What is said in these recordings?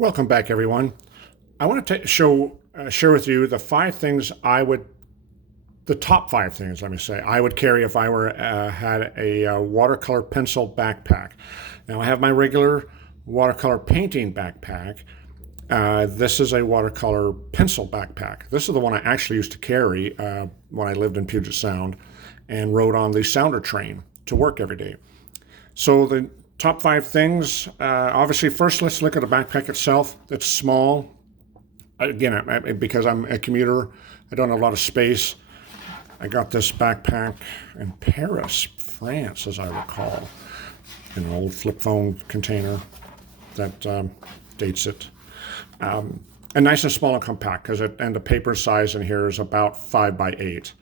Welcome back, everyone. I want to share with you the top 5 things, let me say, I would carry if I had a watercolor pencil backpack. Now, I have my regular watercolor painting backpack. This is a watercolor pencil backpack. This is the one I actually used to carry when I lived in Puget Sound and rode on the Sounder train to work every day. So the top 5 things, obviously, first let's look at the backpack itself. It's small. Again, because I'm a commuter, I don't have a lot of space. I got this backpack in Paris, France, as I recall, in an old flip phone container that dates it. And nice and small and compact, and the paper size in here is about 5 by 8.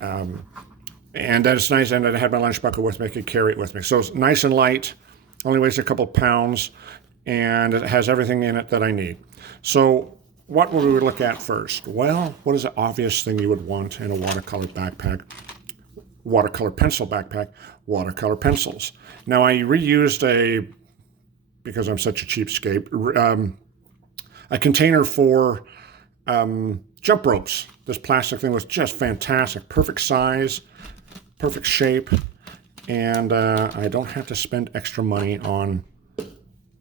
And that's nice, and I had my lunch bucket with me. I could carry it with me. So it's nice and light, only weighs a couple pounds, and it has everything in it that I need. So what would we look at first? Well, what is the obvious thing you would want in a watercolor backpack? Watercolor pencil backpack, watercolor pencils. Now I reused because I'm such a cheapskate, a container for jump ropes. This plastic thing was just fantastic, perfect size, perfect shape, and I don't have to spend extra money on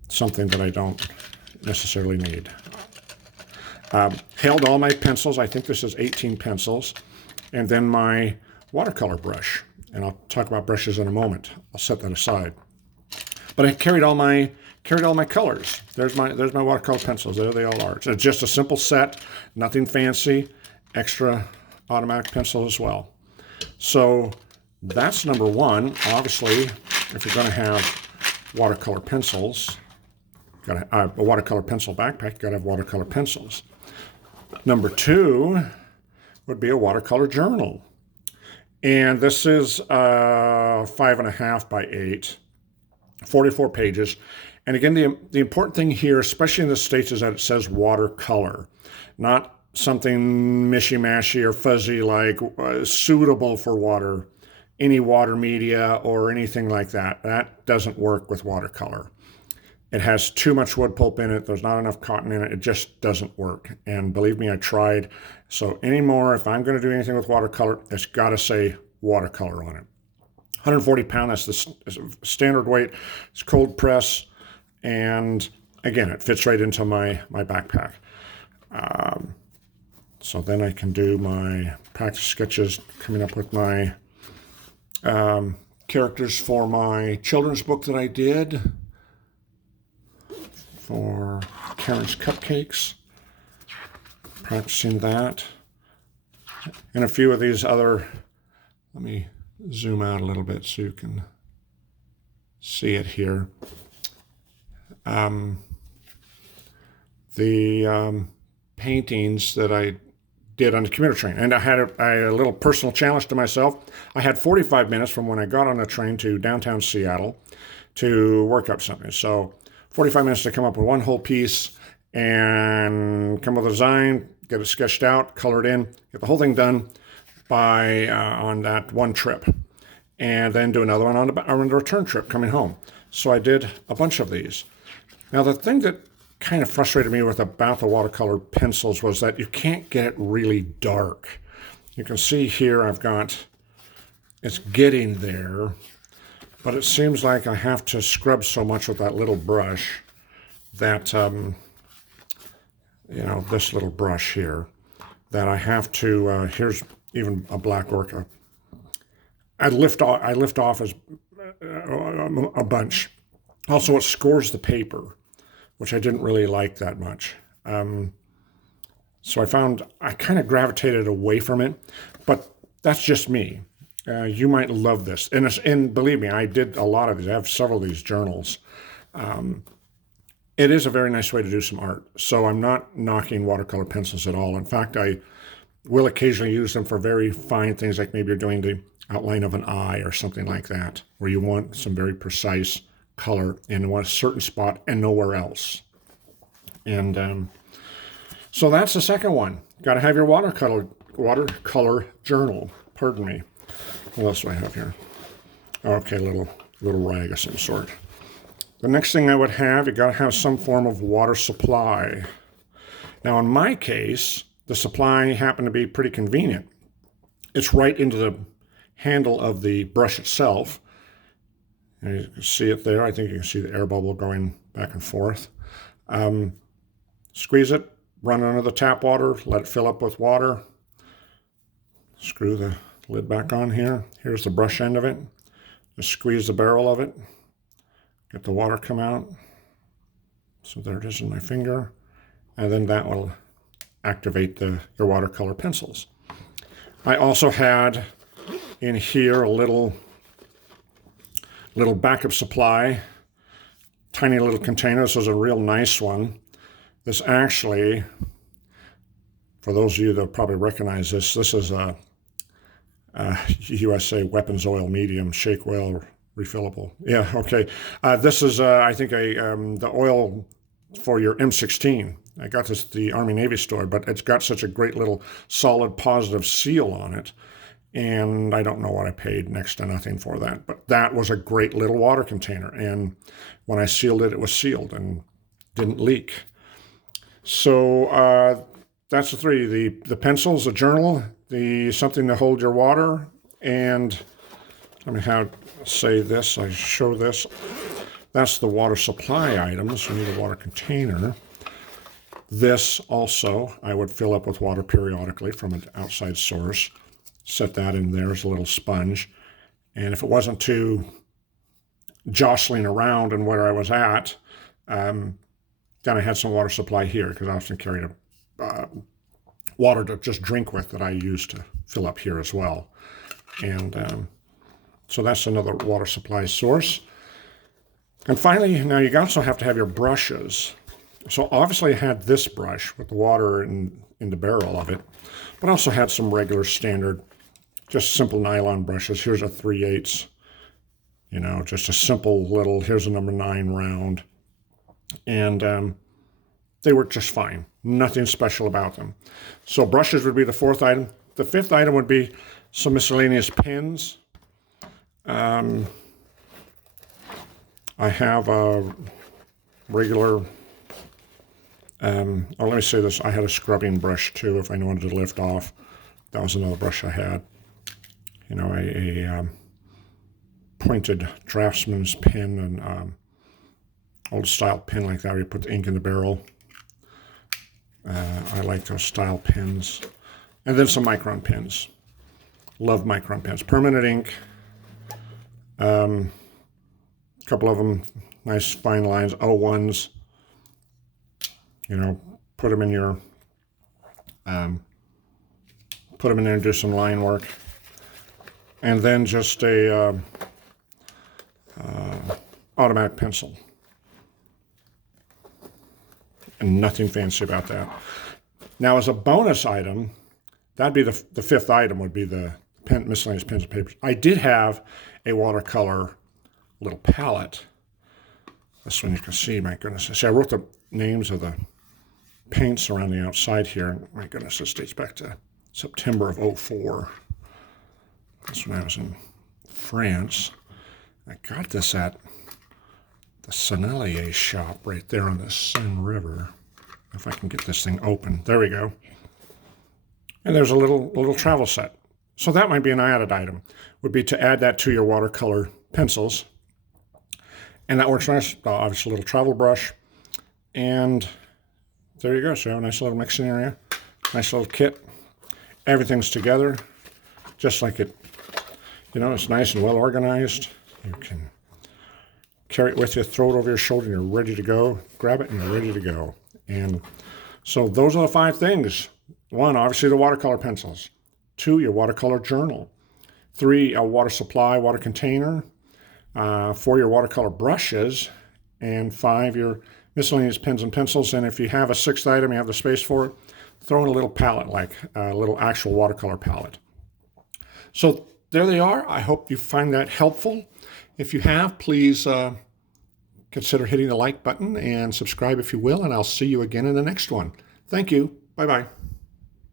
something that I don't necessarily need. Held all my pencils. I think this is 18 pencils, and then my watercolor brush. And I'll talk about brushes in a moment. I'll set that aside. But I carried all my colors. There's my watercolor pencils. There they all are. It's just a simple set, nothing fancy. Extra automatic pencil as well. So that's number one. Obviously, if you're going to have watercolor pencils, a watercolor pencil backpack, you got to have watercolor pencils. Number 2 would be a watercolor journal. And this is 5.5 by 8, 44 pages. And again, the important thing here, especially in the States, is that it says watercolor, not something mishy-mashy or fuzzy like suitable for any water media or anything like that. That doesn't work with watercolor. It has too much wood pulp in it. There's not enough cotton in it. It just doesn't work. And believe me, I tried. So anymore, if I'm going to do anything with watercolor, it's got to say watercolor on it. 140 pound, that's the standard weight. It's cold press. And again, it fits right into my backpack. So then I can do my practice sketches, coming up with my characters for my children's book that I did for Karen's Cupcakes, practicing that. And a few of these other, let me zoom out a little bit so you can see it here. The paintings that I did on the commuter train. And I had a little personal challenge to myself. I had 45 minutes from when I got on the train to downtown Seattle to work up something. So 45 minutes to come up with one whole piece and come up with a design, get it sketched out, colored in, get the whole thing done on that one trip. And then do another one on the return trip coming home. So I did a bunch of these. Now, the thing that kind of frustrated me about the watercolor pencils was that you can't get it really dark. You can see here it's getting there, but it seems like I have to scrub so much with that little brush that, this little brush here, that I have to, here's even a black work. I lift off as a bunch. Also, it scores the paper, which I didn't really like that much. So I found I kind of gravitated away from it, but that's just me. You might love this. And believe me, I did a lot of these. I have several of these journals. It is a very nice way to do some art. So I'm not knocking watercolor pencils at all. In fact, I will occasionally use them for very fine things, like maybe you're doing the outline of an eye or something like that, where you want some very precise color in one certain spot and nowhere else. And so that's the second one. Got to have your watercolor journal. Pardon me. What else do I have here? Okay, little rag of some sort. The next thing I would have, you got to have some form of water supply. Now, in my case, the supply happened to be pretty convenient. It's right into the handle of the brush itself. And you can see it there. I think you can see the air bubble going back and forth. Squeeze it, run it under the tap water, let it fill up with water. Screw the lid back on here. Here's the brush end of it. Just squeeze the barrel of it. Get the water come out. So there it is in my finger. And then that will activate your watercolor pencils. I also had in here a little backup supply. Tiny little container. This was a real nice one. This actually, for those of you that probably recognize this, this is a USA Weapons Oil Medium Shake Well refillable. Yeah, okay. This is, I think, the oil for your M16. I got this at the Army Navy store, but it's got such a great little solid positive seal on it. And I don't know what I paid, next to nothing for that. But that was a great little water container. And when I sealed it, it was sealed and didn't leak. So that's the three, the pencils, the journal, the something to hold your water, and let me say this, I show this. That's the water supply items. You need a water container. This also, I would fill up with water periodically from an outside source. Set that in there as a little sponge. And if it wasn't too jostling around and where I was at, then I had some water supply here because I often carried water to just drink with that I used to fill up here as well. And so that's another water supply source. And finally, now you also have to have your brushes. So obviously I had this brush with the water in the barrel of it, but I also had some regular standard, just simple nylon brushes. Here's a 3/8, you know, just a simple little, here's a number 9 round. And they work just fine. Nothing special about them. So brushes would be the fourth item. The fifth item would be some miscellaneous pens. I have a regular, let me say this, I had a scrubbing brush too if I wanted to lift off. That was another brush I had. You know, a pointed draftsman's pen and old style pen like that where you put the ink in the barrel. I like those style pens. And then some micron pens. Love micron pens. Permanent ink. A couple of them, nice fine lines, 01s. You know, put them in your, put them in there and do some line work. And then just a automatic pencil. And nothing fancy about that. Now, as a bonus item, that'd be the fifth item would be the miscellaneous pens and papers. I did have a watercolor little palette. This one you can see, my goodness. See, I wrote the names of the paints around the outside here. My goodness, this dates back to September of '04. That's when I was in France. I got this at the Sennelier shop right there on the Seine River. If I can get this thing open. There we go. And there's a little travel set. So that might be an added item, would be to add that to your watercolor pencils. And that works nice. Obviously a little travel brush. And there you go. So you have a nice little mixing area. Nice little kit. Everything's together. Just like it, you know, it's nice and well organized. You can carry it with you, throw it over your shoulder, and you're ready to go. Grab it and you're ready to go. And so those are the 5 things. 1, obviously the watercolor pencils. 2, your watercolor journal. 3, a water supply, water container. 4, your watercolor brushes. And 5, your miscellaneous pens and pencils. And if you have a 6th item, you have the space for it, throw in a little palette, like a little actual watercolor palette. So there they are. I hope you find that helpful. If you have, please consider hitting the like button and subscribe if you will, and I'll see you again in the next one. Thank you. Bye-bye.